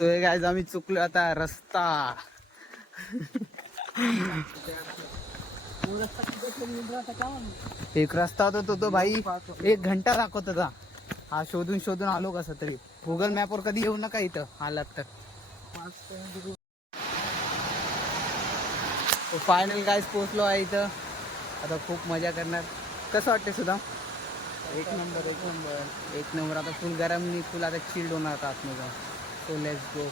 So hey guys आम्ही चुकलो आता रस्ता. एक रस्ता होता तो भाई 1 घंटा दाखवत होता. हा शोधून शोधून आलो कसा तरी. गुगल मॅपवर कधी येऊ नका इथं आलात तर. फायनल गाईज पोहोचलो आहे इथं. आता खूप मजा करणार. कसं वाटते सुद्धा? एक नंबर एक नंबर एक नंबर. आता फुल गरम नाही, फुल आता चिल्ड होणार आता आतमध्ये. So let's go.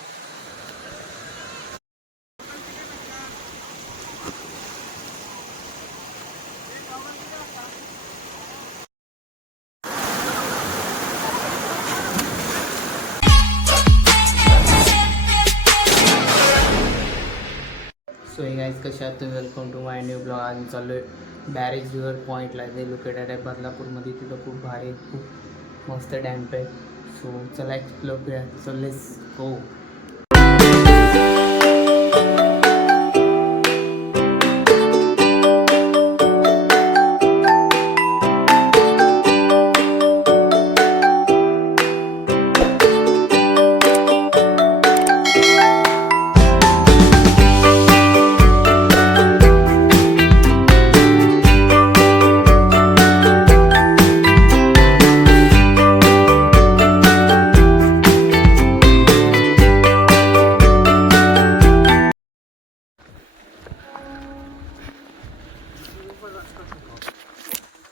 So hey guys कशा आहात तुम्ही? Welcome to my new blog. आज चाललो आहे बॅरेज रिव्हर पॉईंटला. ते लोकेटेड आहे बदलापूरमध्ये. तिथं खूप भारी खूप मस्त डॅम्प आहे. सो चला एक्सप्लोर करूया. So let's go.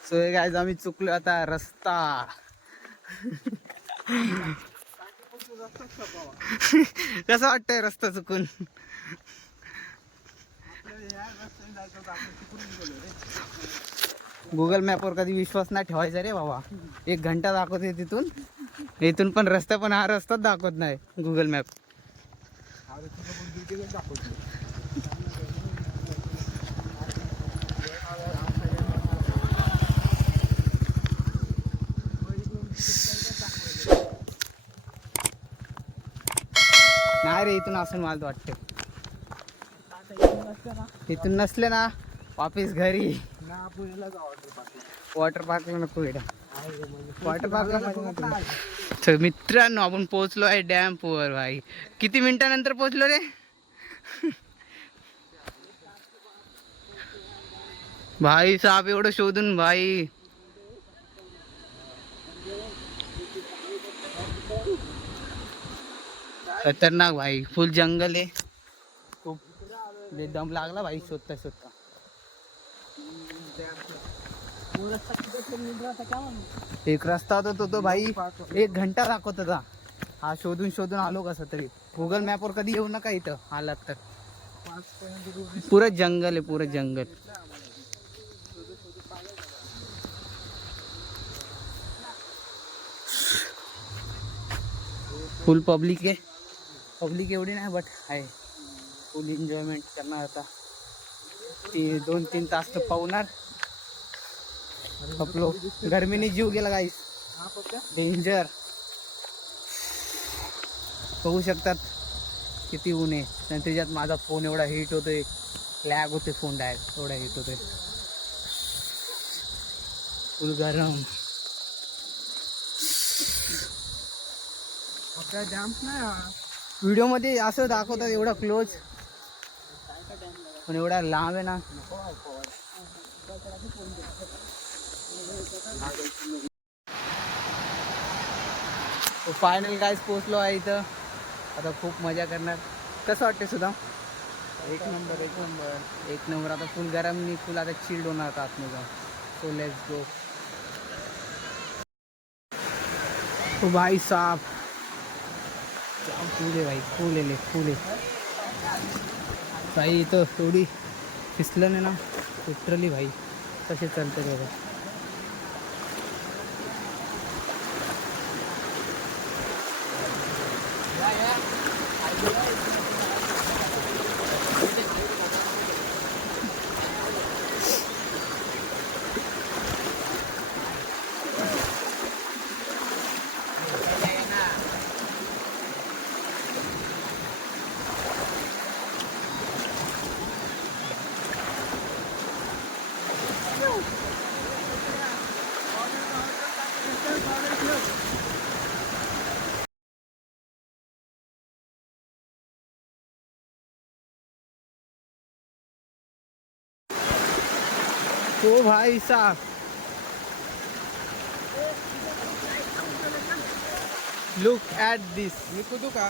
So hey guys आम्ही चुकलो आता रस्ता. कसं वाटतंय रस्ता चुकून? गुगल मॅपवर कधी विश्वास नाही ठेवायचा रे बाबा. 1 घंटा दाखवते तिथून. इथून पण रस्ता पण हा रस्ताच दाखवत नाही गुगल मॅप. नाही रे, इथून असं मला वाटते. इथून नसले ना वापिस घरी. वॉटर पार्कला नको इकडे. वॉटर पार्कला तर मित्रांनो आपण पोहोचलो आहे डॅम्प वर. भाई किती मिनिटानंतर पोहोचलो रे? भाई साहेब एवढं शोधून भाई. खतरनाक भाई. फुल जंगल आहे. खूप दम लागला भाई शोधता शोधता. एक रस्ता होता तो भाई 1 घंटा दाखवत होता. हा शोधून शोधून आलो कसा तरी. गुगल मॅपवर कधी येऊ नका इथं आलात तर. पुरं जंगल आहे, पुरं जंगल. फुल पब्लिक आहे. पब्लिक एवढी नाही बट आहे. फुल एन्जॉयमेंट करणार आता. ते 2-3 तास तर पाहणार. आपलो गरमीने जीव गेला गाईस. डेंजर. बघू शकतात किती ऊन आहे. आणि त्याच्यात माझा फोन एवढा हीट होतोय. लॅग होते फोन डायरेक्ट. एवढा हीट होतोय. फुल गरम. व्हिडिओ मध्ये असं दाखवतात एवढा क्लोज, पण एवढा लांब आहे ना. फायनल गाईज पोहोचलो आहे इथं. आता खूप मजा करणार. कसं वाटते सुद्धा? एक नंबर एक नंबर एक नंबर. आता फुल गरम नाही, फुल आता चिल्ड होणार आता आतमध्ये. सो लेट्स गो. तो भाई साहब फुले भाई फुले भाई. इथं थोडी फिसलं नाही ना लिटरली भाई. कसे चालते बघा. ओ भाई साहब, लुक ॲट दिस. मी कुदू का?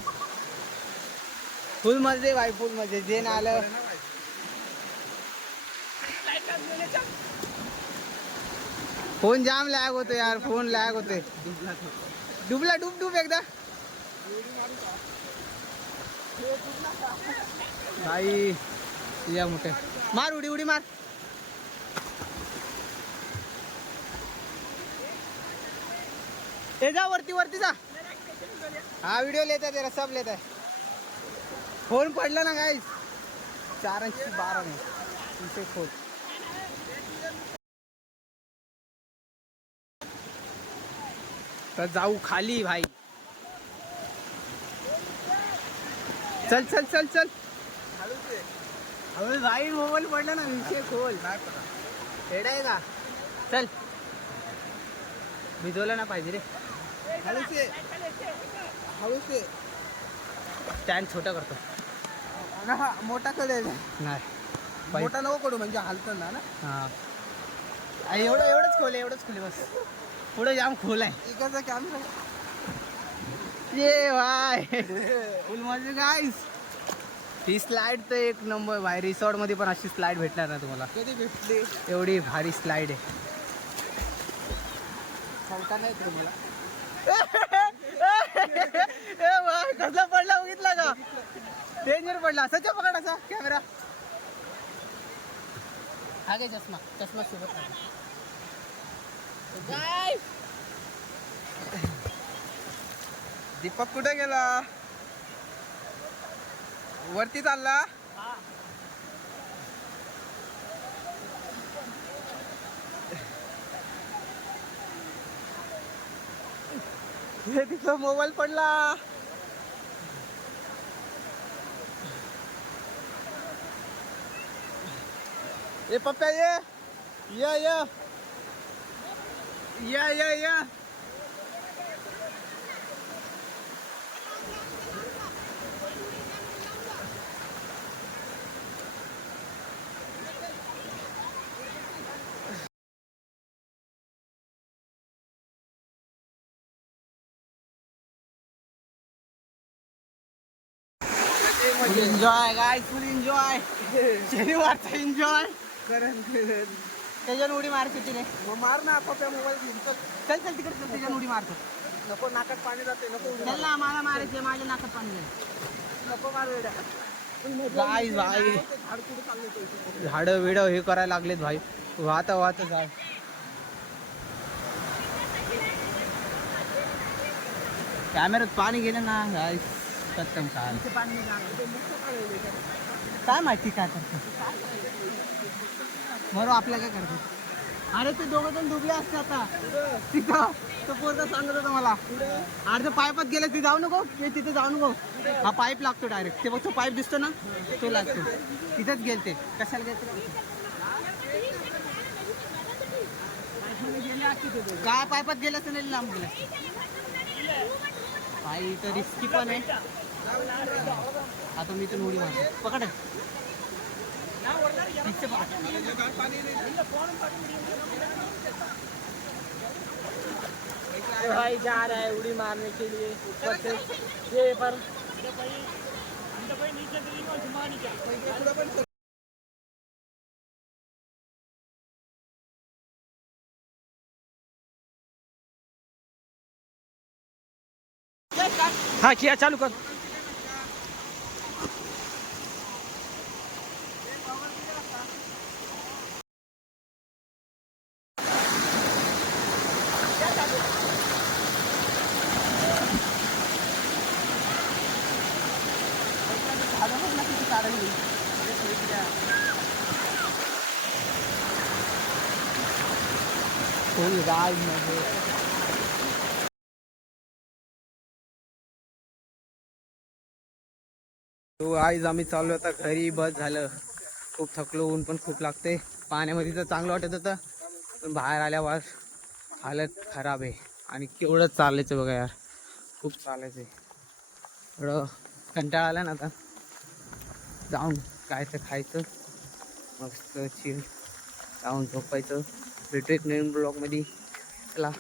फुल मजे भाई, फुल मजे. जे ना आलं फोन जाम लॅग होतो यार, फोन लॅग होते. डुबला डूब डूब एकदा भाई. या मोठे मार, उडी उडी मार. जा वरती वरती जा. हा व्हिडिओ लेता तेरा सब लेता है. फोन पडला ना गाईस, 4:12 में इसे खोल. तर जाऊ खाली भाई. चल चल चल चल. अरे भाई मोबाईल पडला ना, विषय खोल. हेड आहे का? चल, भिजवलं ना पाहिजे रे. हळूच स्टँड छोटा करतो. मोठा कडे नाही मोठा नको कडू, म्हणजे हालतं ना. हा एवढंच खोल आहे, एवढंच खोल आहे बस. पुढे जाम खोल आहे. इकडचा कॅमेरा ये भाई फुल मजे गाईस. ही स्लाइड तर एक नंबर भाई. रिसॉर्ट मध्ये पण अशी स्लाइड भेटणार ना तुम्हाला. कधी भेटली? एवढी भारी स्लाइड आहे. सांगता नाही तुम्हाला. कसला पडला बघितला का? डेंजर पडला. सच्चा पकड असा कॅमेरा. आगे चष्मा, चष्मा सोबत दीपक कुठे गेला? वरती चालला. तिथं मोबाईल पडला. ए पप्पा ये या या या या या. फुल एन्जॉय गाय, फुल एन्जॉय. शनिवारचा एन्जॉय. त्याच्यानं उडी मारते तिने. मग मार ना पप्या मोबाईल घेऊन. चल चल तिकडे चल, त्याच्यानं उडी मारतो. नको, नाकात पाणी जाते. नको चल ना, मला मारायचे, माझ्या नाकात पाणी जाईल. नको मार वेड्या. गाईस भाई, झाड कुठे चालले? झाडं विडं हे करायला लागलेत भाई. वाहता वाहता झाड. कॅमेऱ्यात पाणी गेलं ना गाईस, खतम. काय माहिती काय करतो. बरोबर आपल्या काय करतो. अरे ते दोघं जण डुबले असते आता तिथं. तो पोरगा सांगत होता मला, अरे ते पाईपात गेले, तिथे जाऊ नको, तिथे जाऊ नको. हा पाईप लागतो डायरेक्ट. ते बघ तो पाईप दिसतो ना, तो लागतो. तिथंच गेलते. कशाला गेलते काय? पाईपात गेलं असं नाही, लांब गेलं. भाई तर रिस्की पण आहे. आता मी तर उडी मारतो. पकड भाई जा रहा है उड़ी मारने के लिए ऊपर से. ये पर हाँ किया, चालू कर. फुल गाय मध्ये. तो आज आम्ही चाललो आता घरी. बस झालं, खूप थकलो. ऊन पण खूप लागते. पाण्यामध्ये तर चांगलं वाटत होतं, पण बाहेर आल्यावर हालत खराब आहे. आणि केवढं चालायचं बघा यार, खूप चालायचं आहे. एवढं कंटाळा आला ना आता. जाऊन काय तर खायचं, मस्त चिल जाऊन झोपायचं. भेटू एक नवीन ब्लॉगमध्ये. चला